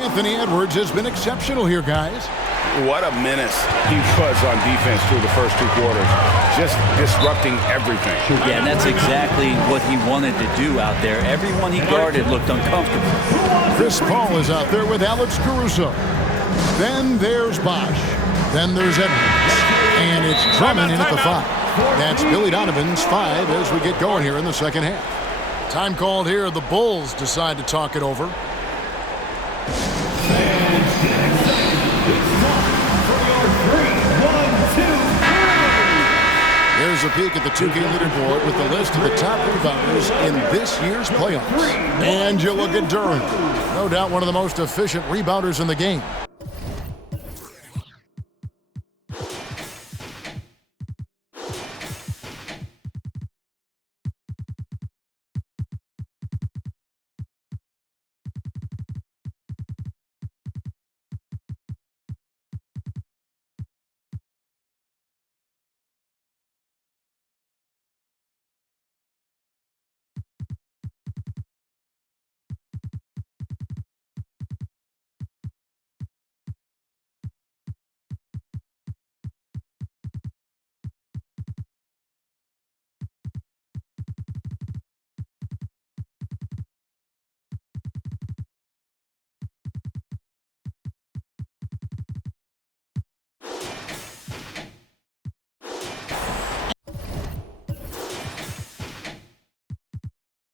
Anthony Edwards has been exceptional here, guys. What a menace he was on defense through the first 2 quarters. Just disrupting everything. Yeah, and that's exactly what he wanted to do out there. Everyone he guarded looked uncomfortable. Chris Paul is out there with Alex Caruso. Then there's Bosch. Then there's Edwards. And it's Drummond in at the 5. That's Billy Donovan's 5 as we get going here in the second half. Time called here. The Bulls decide to talk it over. Here's a peek at the 2K leaderboard with the list of the top rebounders in this year's playoffs. And you look at Durant. No doubt one of the most efficient rebounders in the game.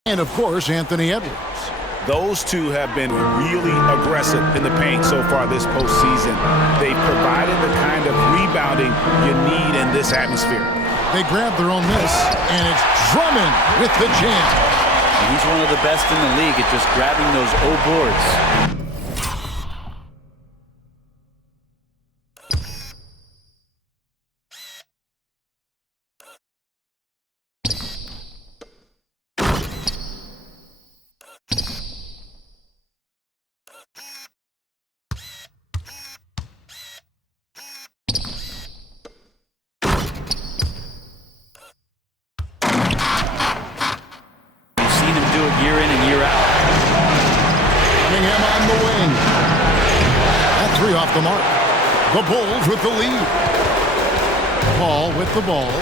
And, of course, Anthony Edwards. Those two have been really aggressive in the paint so far this postseason. They've provided the kind of rebounding you need in this atmosphere. They grab their own miss, and it's Drummond with the jam. He's one of the best in the league at just grabbing those O boards. Year in and year out. Cunningham on the wing. That 3 off the mark. The Bulls with the lead. Paul with the ball.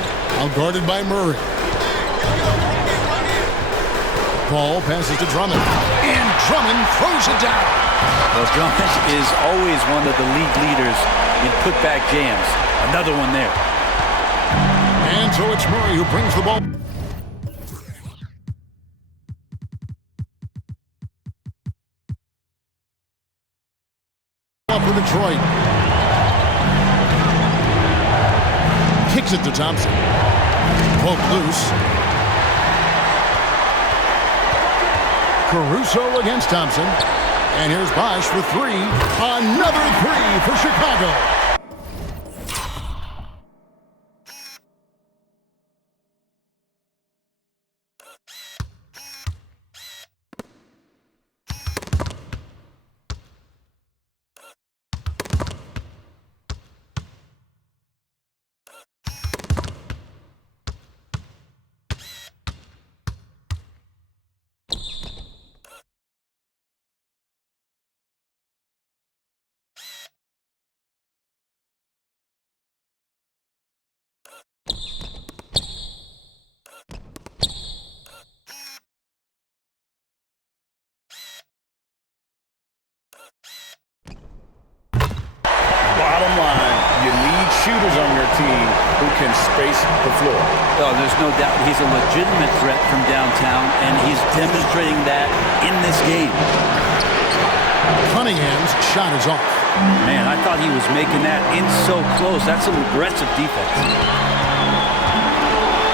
Outguarded by Murray. Paul passes to Drummond. And Drummond throws it down. Well, Drummond is always one of the league leaders in putback jams. Another one there. And so it's Murray who brings the ball. For Detroit. Kicks it to Thompson. Poke loose. Caruso against Thompson. And here's Bosch for 3. Another 3 for Chicago. Bottom line, you need shooters on your team who can space the floor. Oh, there's no doubt he's a legitimate threat from downtown, and he's demonstrating that in this game. Cunningham's shot is off. Man, I thought he was making that in so close. That's some aggressive defense.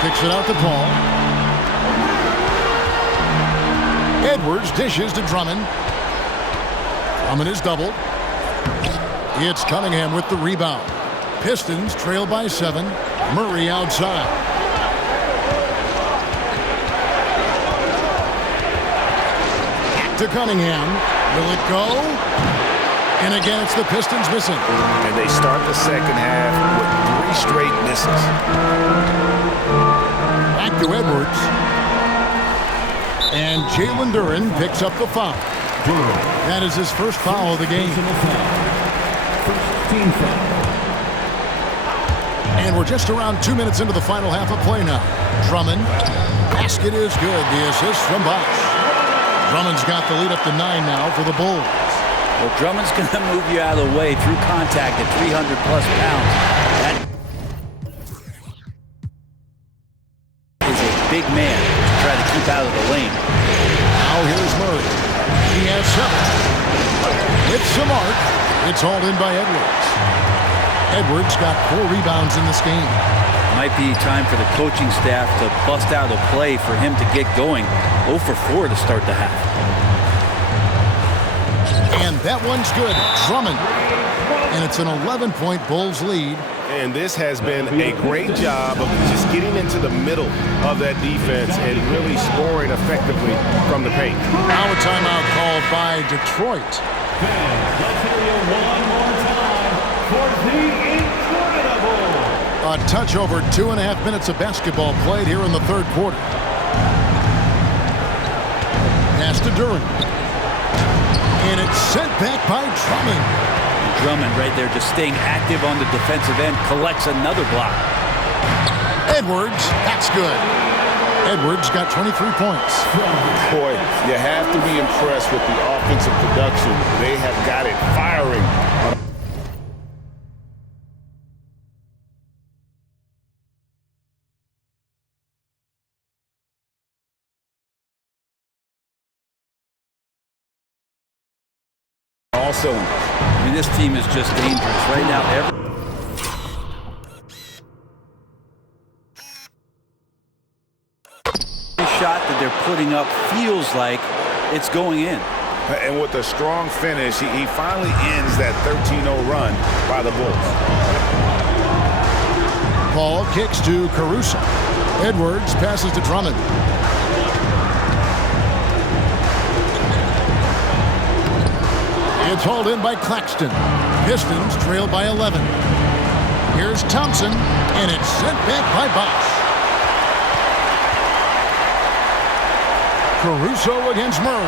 Kicks it out to Paul. Edwards dishes to Drummond. Drummond is doubled. It's Cunningham with the rebound. Pistons trail by 7. Murray outside. To Cunningham. Will it go? And again, it's the Pistons missing. And they start the second half with 3 straight misses. Back to Edwards. And Jalen Duren picks up the foul. That is his first foul of the game. First team foul. And we're just around 2 minutes into the final half of play now. Drummond. Basket is good. The assist from Bosch. Drummond's got the lead up to 9 now for the Bulls. Well, Drummond's going to move you out of the way through contact at 300-plus pounds. That is a big man to try to keep out of the lane. Now here's Murray. He has 7. It's some arc. It's hauled in by Edwards. Edwards got 4 rebounds in this game. Might be time for the coaching staff to bust out a play for him to get going. 0 for 4 to start the half. And that one's good. Drummond. And it's an 11-point Bulls lead. And this has been a great job of just getting into the middle of that defense and really scoring effectively from the paint. Now a timeout called by Detroit. Let's hear you one more time for the incredible. A touch over 2.5 minutes of basketball played here in the third quarter. Pass to Durant. And it's sent back by Drummond. Drummond right there just staying active on the defensive end, collects another block. Edwards, that's good. Edwards got 23 points. Boy, you have to be impressed with the offensive production. They have got it firing. Also, I mean, this team is just dangerous right now. Every shot that they're putting up feels like it's going in. And with a strong finish, he finally ends that 13-0 run by the Bulls. Paul kicks to Caruso. Edwards passes to Drummond. It's hauled in by Claxton. Pistons trail by 11. Here's Thompson, and it's sent back by Bosch. Caruso against Murray.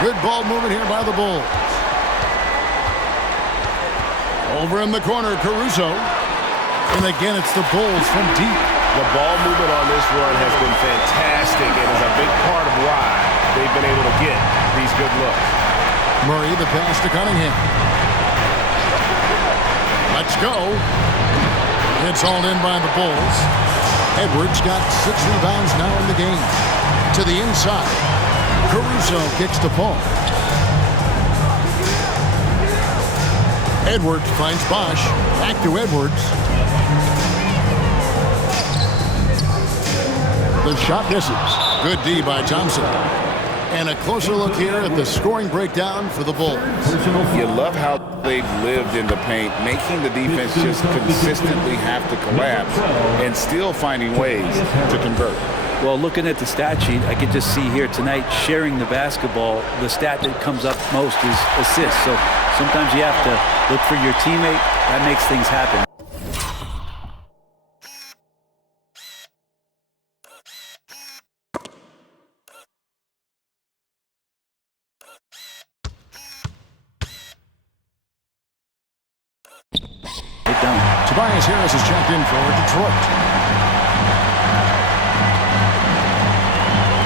Good ball movement here by the Bulls. Over in the corner, Caruso. And again, it's the Bulls from deep. The ball movement on this run has been fantastic and is a big part of why they've been able to get these good looks. Murray, the pass to Cunningham. Let's go. It's hauled in by the Bulls. Edwards got 6 rebounds now in the game. To the inside. Caruso kicks to Paul. Edwards finds Bosch. Back to Edwards. The shot misses. Good D by Thompson. And a closer look here at the scoring breakdown for the Bulls. You love how they've lived in the paint, making the defense just consistently have to collapse and still finding ways to convert. Well, looking at the stat sheet, I could just see here tonight sharing the basketball. The stat that comes up most is assists. So sometimes you have to look for your teammate. That makes things happen. Tobias Harris is checked in for Detroit.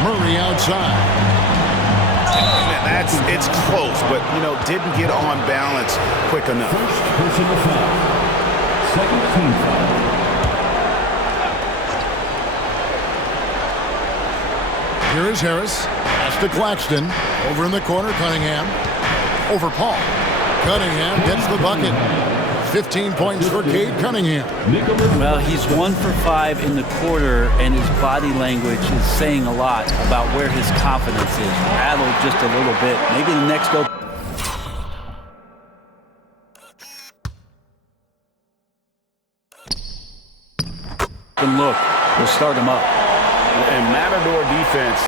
Murray outside. It's close, but, didn't get on balance quick enough. First personal foul. Second team foul. Here is Harris. Pass to Claxton. Over in the corner, Cunningham. Over Paul. Cunningham gets the bucket. 15 points for Cade Cunningham. Well, he's 1 for 5 in the quarter, and his body language is saying a lot about where his confidence is. Rattled just a little bit. Maybe the next go. And look, we'll start him up. And Matador defense.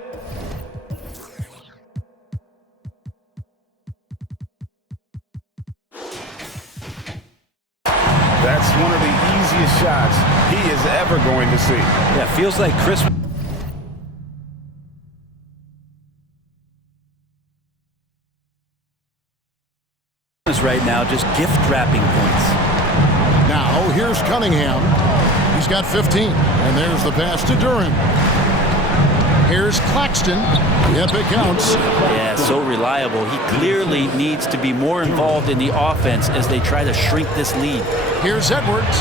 That's one of the easiest shots he is ever going to see. Yeah, feels like Chris. First is right now just gift wrapping points. Now, here's Cunningham. He's got 15. And there's the pass to Durham. Here's Claxton. Yep, it counts. Yeah, so reliable. He clearly needs to be more involved in the offense as they try to shrink this lead. Here's Edwards.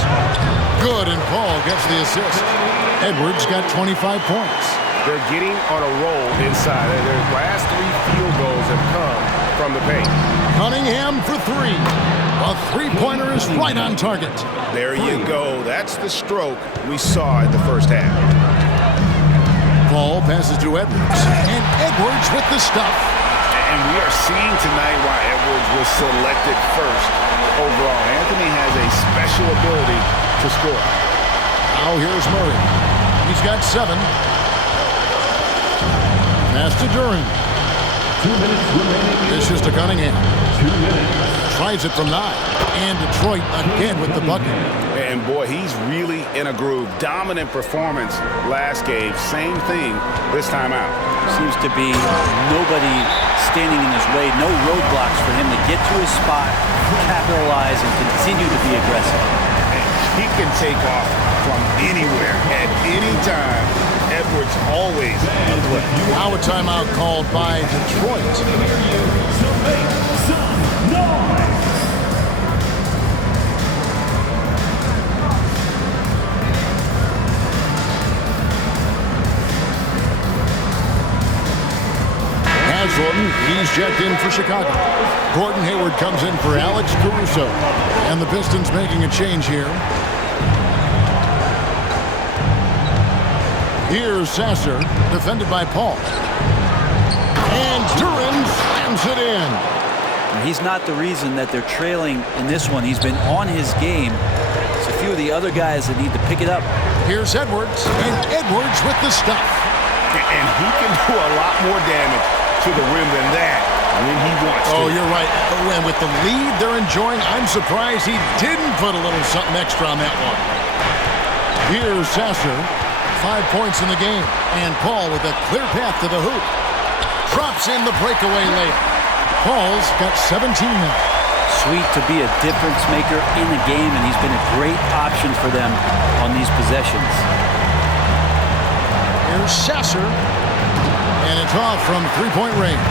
Good, and Paul gets the assist. Edwards got 25 points. They're getting on a roll inside. Their last 3 field goals have come from the paint. Cunningham for 3. A three-pointer is right on target. There you go. That's the stroke we saw in the first half. Paul passes to Edwards. And Edwards with the stuff. And we are seeing tonight why Edwards was selected first overall. Anthony has a special ability to score. Now here's Murray. He's got 7. Pass to Durham. 2 minutes remaining. This is to Cunningham. 2 minutes. Tries it from 9. And Detroit again with the bucket. And boy, he's really in a groove. Dominant performance last game. Same thing this time out. Seems to be nobody standing in his way. No roadblocks for him to get to his spot, capitalize, and continue to be aggressive. And he can take off from anywhere at any time. Edwards always a threat. Now a timeout called by Detroit. To make some noise. Jordan, he's checked in for Chicago. Gordon Hayward comes in for Alex Caruso. And the Pistons making a change here. Here's Sasser, defended by Paul. And Durham slams it in. He's not the reason that they're trailing in this one. He's been on his game. It's a few of the other guys that need to pick it up. Here's Edwards, and Edwards with the stuff. And he can do a lot more damage to the rim than that when he wants to. Oh, you're right. And with the lead they're enjoying, I'm surprised he didn't put a little something extra on that one. Here's Sasser. 5 points in the game. And Paul with a clear path to the hoop. Drops in the breakaway layup. Paul's got 17 now. Sweet to be a difference maker in the game, and he's been a great option for them on these possessions. Here's Sasser. And it's off from three-point range.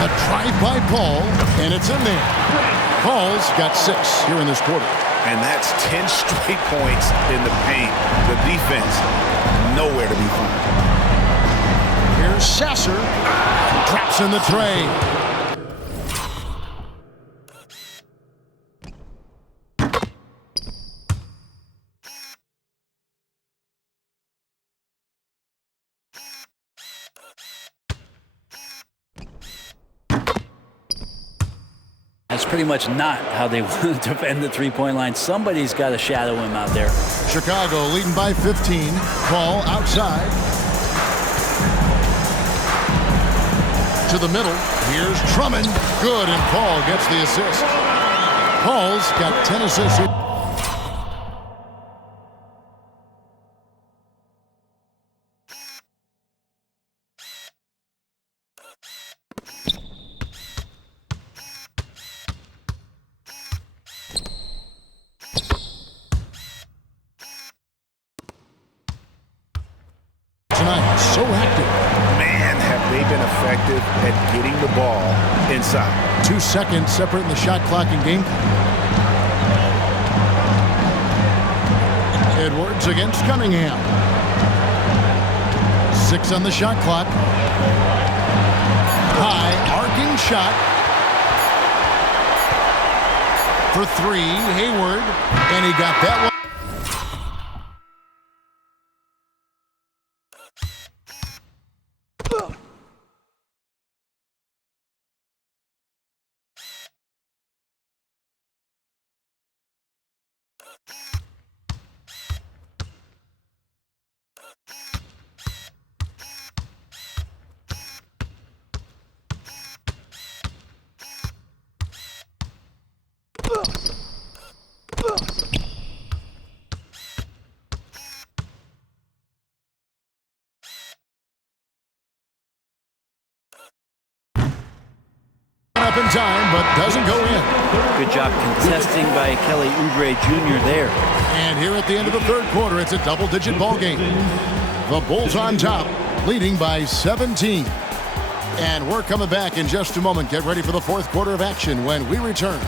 A drive by Paul, and it's in there. Paul's got 6 here in this quarter. And that's 10 straight points in the paint. The defense, nowhere to be found. Here's Sasser. Drops in the tray. That's pretty much not how they want to defend the three-point line. Somebody's got to shadow him out there. Chicago leading by 15. Paul outside. To the middle. Here's Drummond. Good, and Paul gets the assist. Paul's got 10 assists. Tonight, so active. Man, have they been effective at getting the ball inside. 2 seconds separating the shot clock and game clock. Edwards against Cunningham. 6 on the shot clock. High, arcing shot. For 3, Hayward. And he got that one. up in time, but doesn't go in. Good job contesting by Kelly Oubre Jr. there. And here at the end of the third quarter, it's a double-digit ball game. The Bulls on top, leading by 17. And we're coming back in just a moment. Get ready for the fourth quarter of action when we return.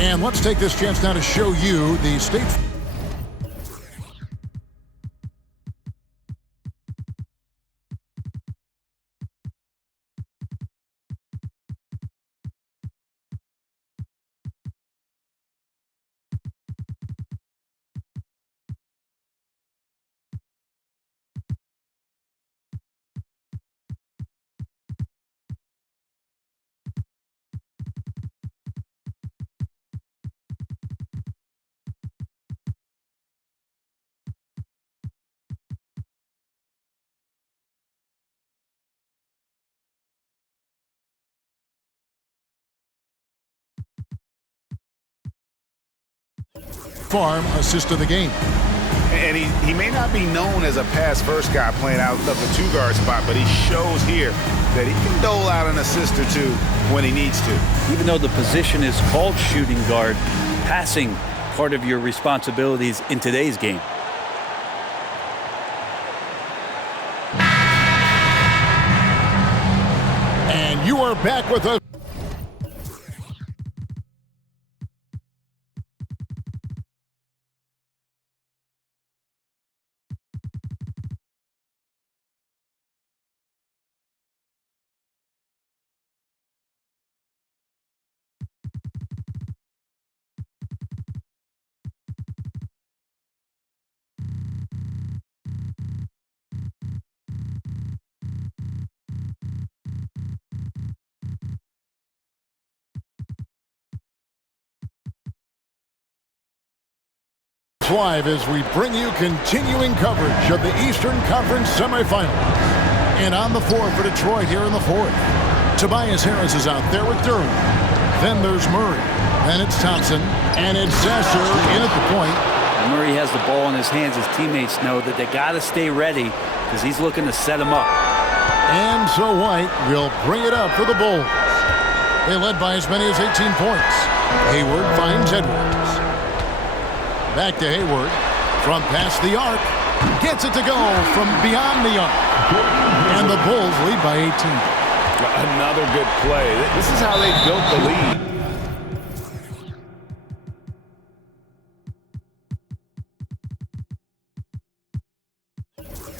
And let's take this chance now to show you the state. Farm assist of the game. And he may not be known as a pass-first guy playing out of the two-guard spot, but he shows here that he can dole out an assist or two when he needs to. Even though the position is called shooting guard, passing part of your responsibilities in today's game. And you are back with us. Live as we bring you continuing coverage of the Eastern Conference semifinals. And on the floor for Detroit here in the fourth. Tobias Harris is out there with Durham. Then there's Murray. Then it's Thompson. And it's Sasser in at the point. Murray has the ball in his hands. His teammates know that they got to stay ready because he's looking to set him up. And so White will bring it up for the Bulls. They led by as many as 18 points. Hayward finds Edwards. Back to Hayward from past the arc. Gets it to go from beyond the arc. And the Bulls lead by 18. Another good play. This is how they built the lead.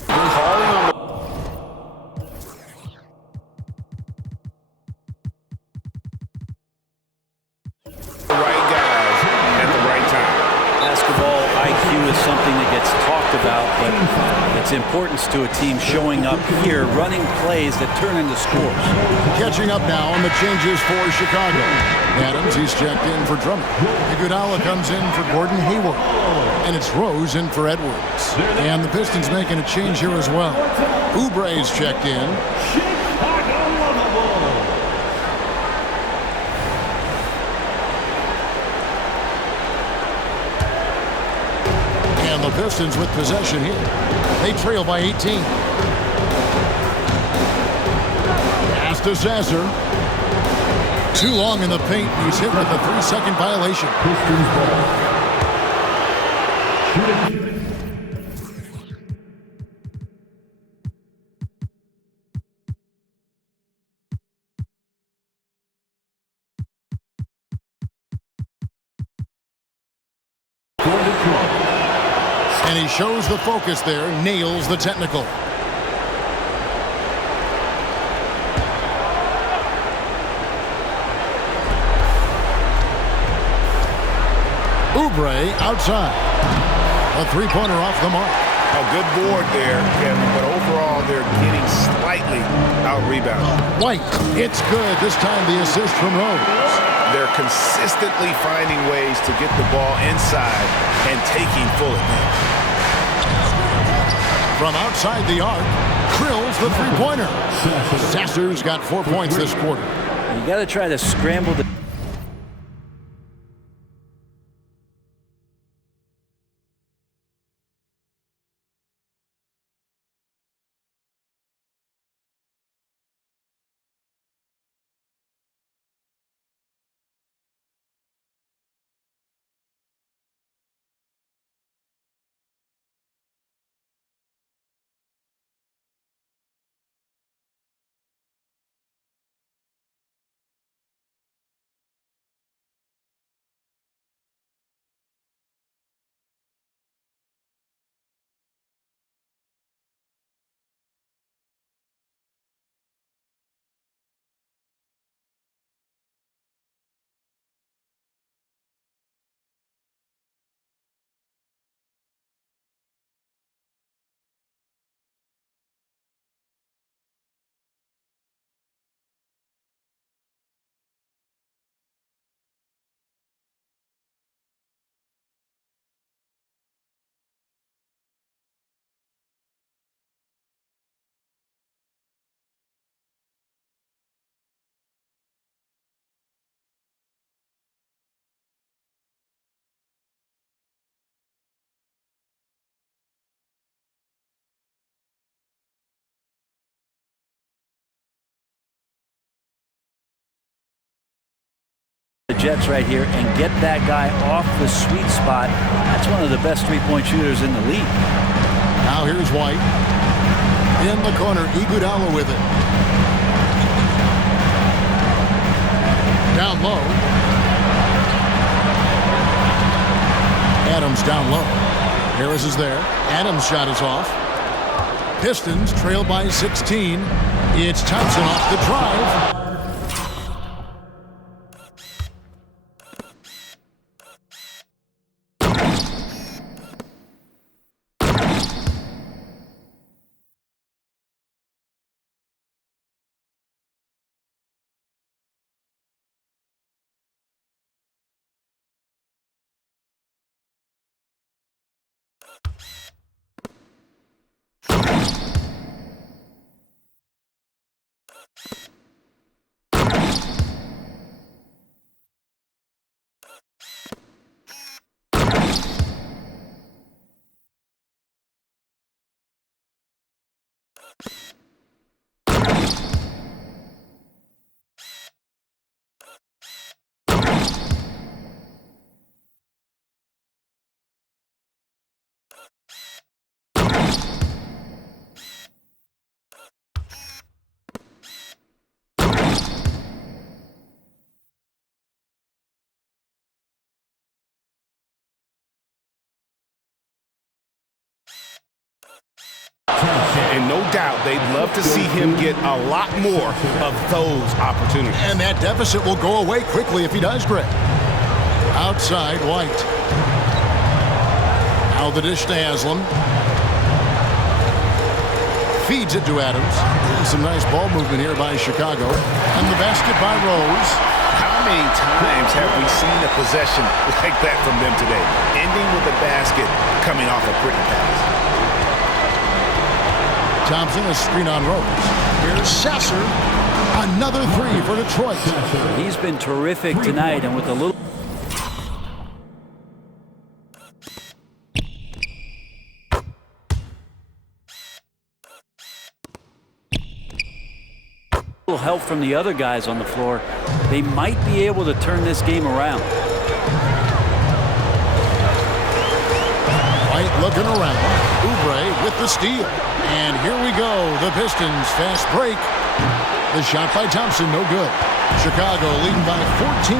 Calling on the right guys at the right time. Basketball IQ is something that gets talked about, but its importance to a team showing up here, running plays that turn into scores. Catching up now on the changes for Chicago. Adams, he's checked in for Drummond. Iguodala comes in for Gordon Hayward. And it's Rose in for Edwards. And the Pistons making a change here as well. Oubre's checked in. And the Pistons with possession here. They trail by 18. Pass to Sasser. Too long in the paint. He's hit with a 3-second violation. Pistons ball. And he shows the focus there, nails the technical. Oubre outside. A three-pointer off the mark. A good board there, Kevin, but overall they're getting slightly out-rebounded. White, it's good. This time the assist from Rose. They're consistently finding ways to get the ball inside and taking full advantage. From outside the arc, drills the three-pointer. Sasser's got 4 points this quarter. You got to try to scramble the Jets right here and get that guy off the sweet spot. That's one of the best three-point shooters in the league. Now here's White. In the corner, Iguodala with it. Down low. Adams down low. Harris is there. Adams' shot is off. Pistons trail by 16. It's Thompson off the drive. And no doubt they'd love to see him get a lot more of those opportunities. And that deficit will go away quickly if he does, Greg. Outside, White. Now the dish to Haslam. Feeds it to Adams. Some nice ball movement here by Chicago. And the basket by Rose. How many times have we seen a possession like that from them today? Ending with a basket coming off a pretty pass. Thompson, a screen on Rose. Here's Sasser. Another three for Detroit. He's been terrific tonight, and with a little help from the other guys on the floor, they might be able to turn this game around. White looking around. Oubre with the steal. And here we go. The Pistons fast break. The shot by Thompson, no good. Chicago leading by 14.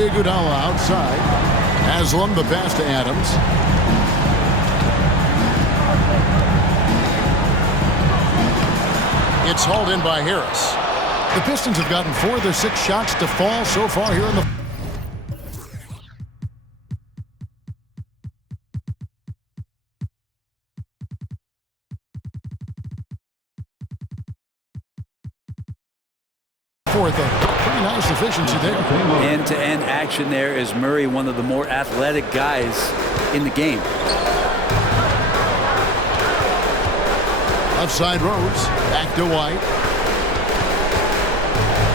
Iguodala outside. Haslam the pass to Adams. It's hauled in by Harris. The Pistons have gotten 4 of their 6 shots to fall so far here in the efficiency there. End-to-end action there is Murray, one of the more athletic guys in the game. Left side Rose, back to White.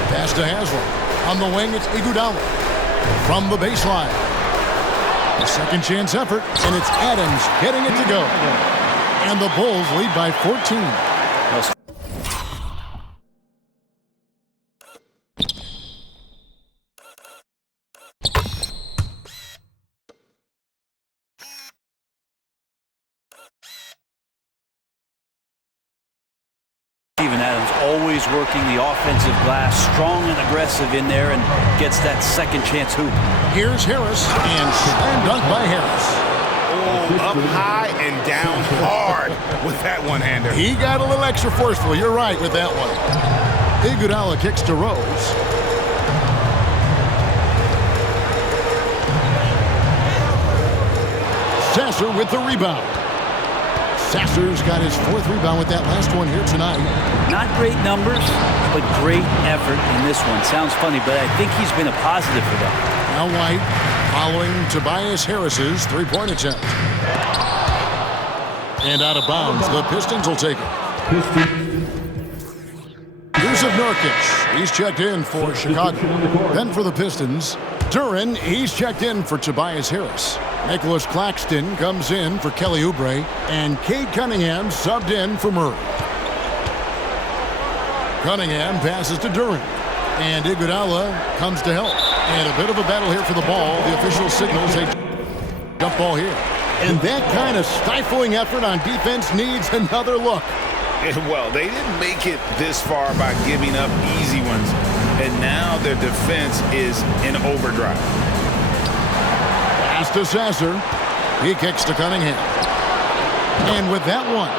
Pass to Haslam. On the wing, it's Iguodala. From the baseline. A second chance effort, and it's Adams getting it to go. And the Bulls lead by 14. Adams always working the offensive glass, strong and aggressive in there, and gets that second chance hoop. Here's Harris, and slam dunk by Harris. Oh, up high and down hard with that one-hander. He got a little extra forceful. You're right with that one. Iguodala kicks to Rose. Sasser with the rebound. Sasser's got his 4th rebound with that last one here tonight. Not great numbers, but great effort in this one. Sounds funny, but I think he's been a positive for them. Now White following Tobias Harris's three-point attempt. And out of bounds, the Pistons will take it. Yusuf Nurkic, he's checked in for Chicago. Then for the Pistons, Duran, he's checked in for Tobias Harris. Nicholas Claxton comes in for Kelly Oubre, and Cade Cunningham subbed in for Murray. Cunningham passes to Duran, and Iguodala comes to help. And a bit of a battle here for the ball. The official signals a jump ball here. And that kind of stifling effort on defense needs another look. Well, they didn't make it this far by giving up easy ones, and now their defense is in overdrive. Pass to Sasser. He kicks to Cunningham. And with that one,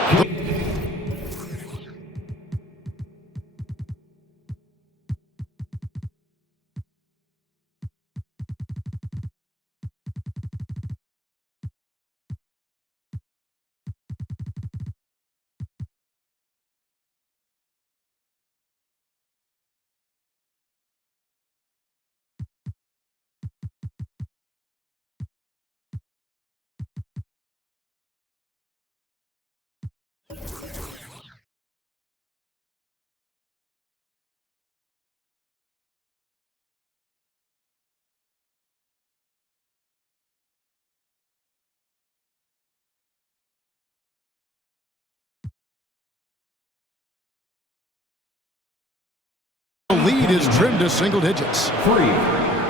the lead is trimmed to single digits.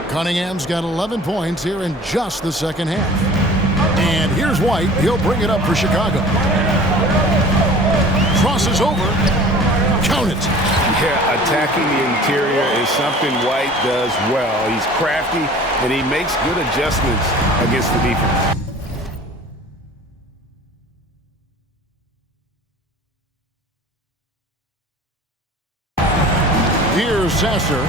Cunningham's got 11 points here in just the second half. And here's White. He'll bring it up for Chicago. Crosses over. Count it. Yeah, attacking the interior is something White does well. He's crafty, and he makes good adjustments against the defense. Here's Sasser.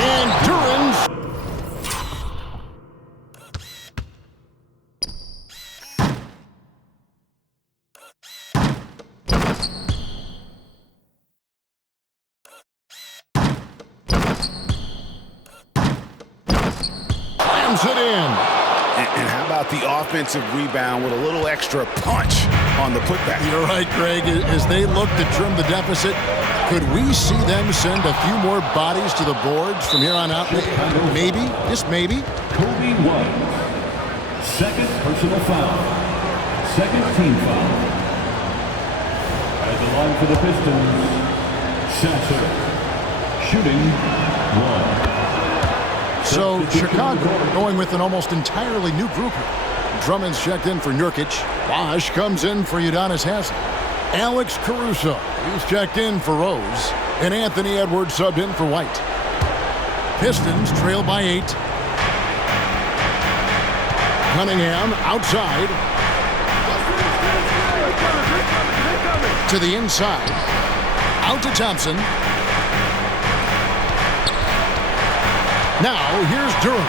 And Duran's. Slams it in. And how about the offensive rebound with a little extra punch on the putback? You're right, Greg. As they look to trim the deficit, could we see them send a few more bodies to the boards from here on out? Maybe, just maybe. Kobe White, second personal foul, second team foul. At the line for the Pistons, Sasser, shooting one. So Chicago going with an almost entirely new group here. Drummond's checked in for Nurkic. Bosch comes in for Udonis Haslem. Alex Caruso, he's checked in for Rose. And Anthony Edwards subbed in for White. Pistons trail by 8. Cunningham outside. To the inside. Out to Thompson. Now, here's Durham.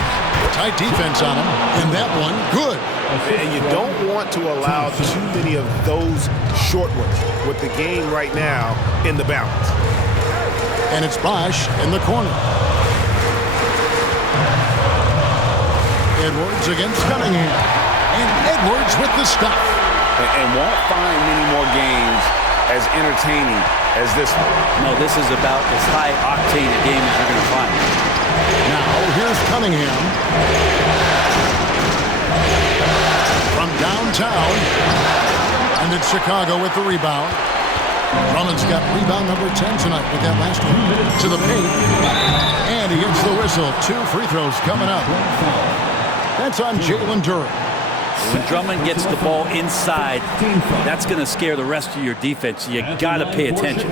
Tight defense on him. And that one, good. And you don't want to allow too many of those short ones with the game right now in the balance. And it's Bosch in the corner. Edwards against Cunningham. And Edwards with the stuff. And won't find many more games as entertaining as this one. No, this is about as high-octane a game as you're going to find. Now, here's Cunningham. From downtown. And it's Chicago with the rebound. Drummond's got rebound number 10 tonight with that last one. To the paint. And he gets the whistle. 2 free throws coming up. That's on Jalen Duren. When Drummond gets the ball inside, that's going to scare the rest of your defense. You got to pay attention.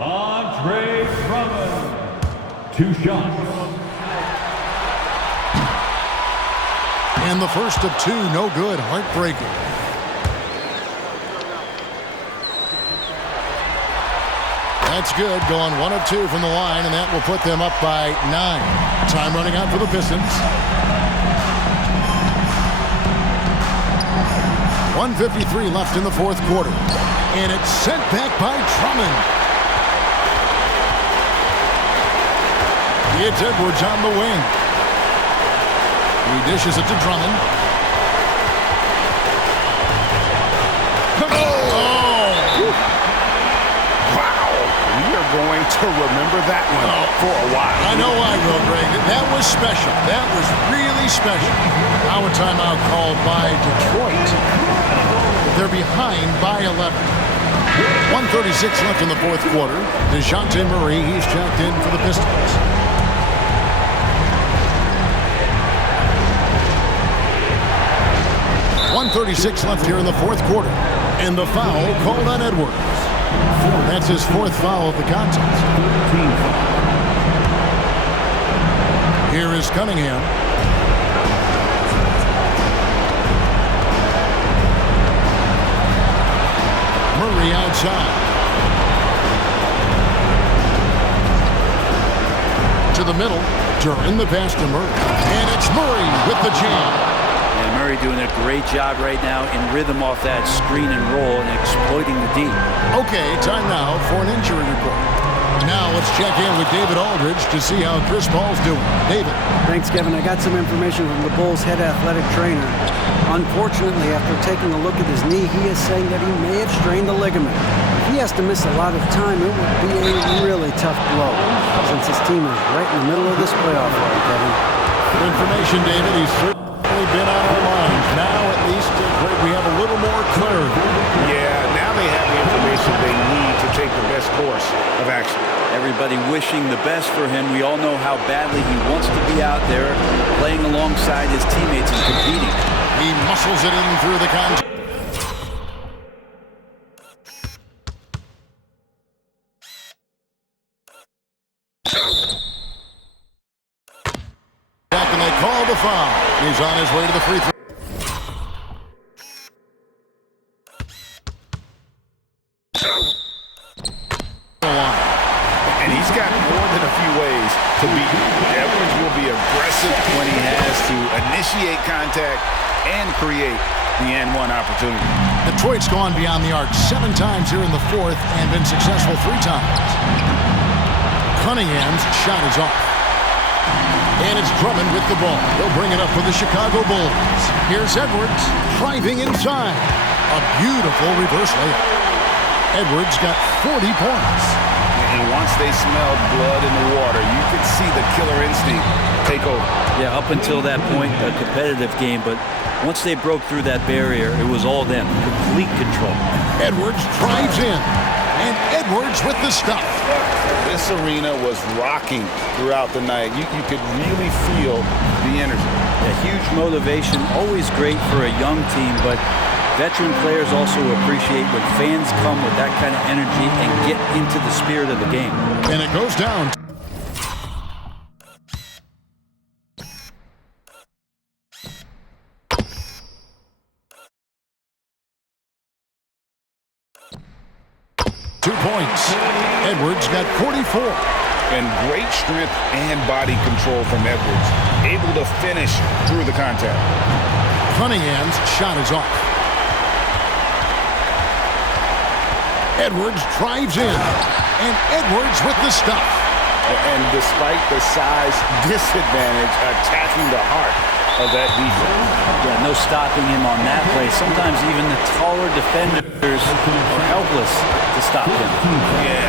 Andre Drummond. 2 shots. And the first of 2, no good. Heartbreaker. That's good. Going 1 of 2 from the line, and that will put them up by 9. Time running out for the Pistons. 1:53 left in the 4th quarter. And it's sent back by Drummond. It's Edwards on the wing. He dishes it to Drummond. Going to remember that one for a while. I know I will, Greg. That was special. That was really special. Now a timeout called by Detroit. They're behind by 11. 1:36 left in the 4th quarter. DeJounte Murray, he's checked in for the Pistons. .136 left here in the 4th quarter. And the foul called on Edwards. That's his 4th foul of the contest. Here is Cunningham. Murray outside. To the middle. Duren the pass to Murray. And it's Murray with the jam. And Murray doing a great job right now in rhythm off that screen and roll and exploiting the D. Okay, time now for an injury report. Now let's check in with David Aldridge to see how Chris Paul's doing. David. Thanks, Kevin. I got some information from the Bulls' head athletic trainer. Unfortunately, after taking a look at his knee, he is saying that he may have strained the ligament. If he has to miss a lot of time, it would be a really tough blow, since his team is right in the middle of this playoff run, Kevin. Good information, David. He's certainly been on our minds. Now, at least, we have a little more clarity. Yeah, now they have the information they need to take the best course of action. Everybody wishing the best for him. We all know how badly he wants to be out there playing alongside his teammates and competing. He muscles it in through the contact. And they call the foul. He's on his way to the free throw. And he's got more than a few ways to beat him. Edwards will be aggressive when he has to initiate contact and create the and-one opportunity. Detroit's gone beyond the arc 7 times here in the 4th and been successful 3 times. Cunningham's shot is off. And it's Drummond with the ball. He'll bring it up for the Chicago Bulls. Here's Edwards driving inside. A beautiful reverse layup. Edwards got 40 points. And once they smelled blood in the water, you could see the killer instinct take over. Yeah, up until that point, a competitive game, but once they broke through that barrier, it was all them. Complete control. Edwards drives in. And Edwards with the stuff. This arena was rocking throughout the night. You could really feel the energy. A huge motivation, always great for a young team, but veteran players also appreciate when fans come with that kind of energy and get into the spirit of the game. And it goes down. Edwards got 44. And great strength and body control from Edwards. Able to finish through the contact. Cunningham's shot is off. Edwards drives in. And Edwards with the stop. And despite the size disadvantage, attacking the heart of that defense. Yeah, no stopping him on that play. Sometimes even the taller defenders are helpless to stop him. Yeah,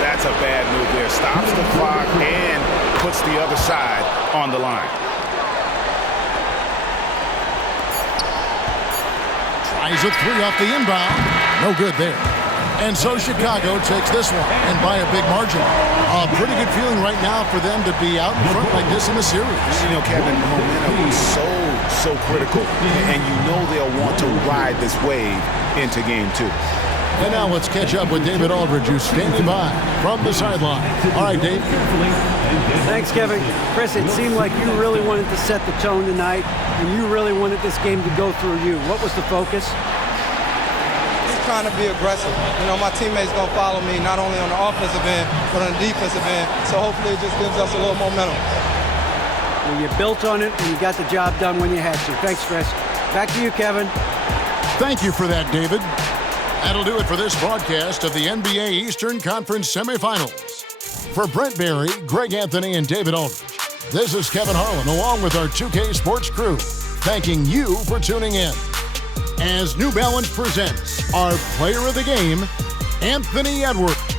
that's a bad move there. Stops the clock and puts the other side on the line. Tries a three off the inbound. No good there. And so Chicago takes this one, and by a big margin. A pretty good feeling right now for them to be out in front like this in the series. You know, Kevin, momentum is so critical, and you know they'll want to ride this wave into game 2. And now let's catch up with David Aldridge, who's standing by from the sideline. All right, Dave. Thanks, Kevin. Chris, it seemed like you really wanted to set the tone tonight, and you really wanted this game to go through you. What was the focus? Trying to be aggressive. You know, my teammates going to follow me not only on the offensive end, but on the defensive end. So hopefully it just gives us a little momentum. Well, you built on it, and you got the job done when you had to. Thanks, Chris. Back to you, Kevin. Thank you for that, David. That'll do it for this broadcast of the NBA Eastern Conference semifinals. For Brent Berry, Greg Anthony, and David Aldridge, this is Kevin Harlan along with our 2K Sports crew, thanking you for tuning in. As New Balance presents our player of the game, Anthony Edwards.